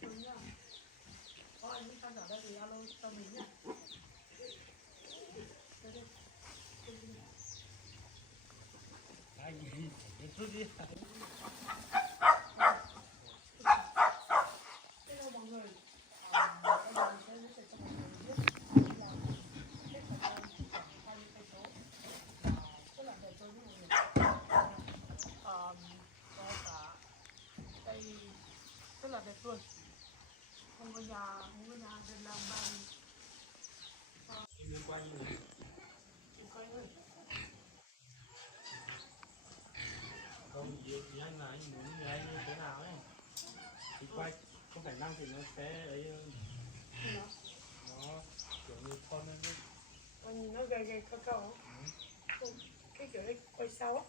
Phương nhá. Có anh khán giả đây thì alo cho mình nhé. Đây đây. Anh đi chút đi. Hello mọi người. Bây giờ mình sẽ giới thiệu cho mọi người biết là kết quả cho em chỉ khoảng 20 cây số rất là đẹp luôn mọi người. Có cả cây rất là đẹp luôn. Không có nhà được làm bằng Em đi quay như này. coi ơi. Không, ý anh là anh muốn người anh như thế nào ấy. Thì quay không phải năng thì nó sẽ ấy hơn. Nó kiểu như thon hơn ấy. Nhìn nó gầy gầy cao cao. Cái kiểu đấy quay sao á.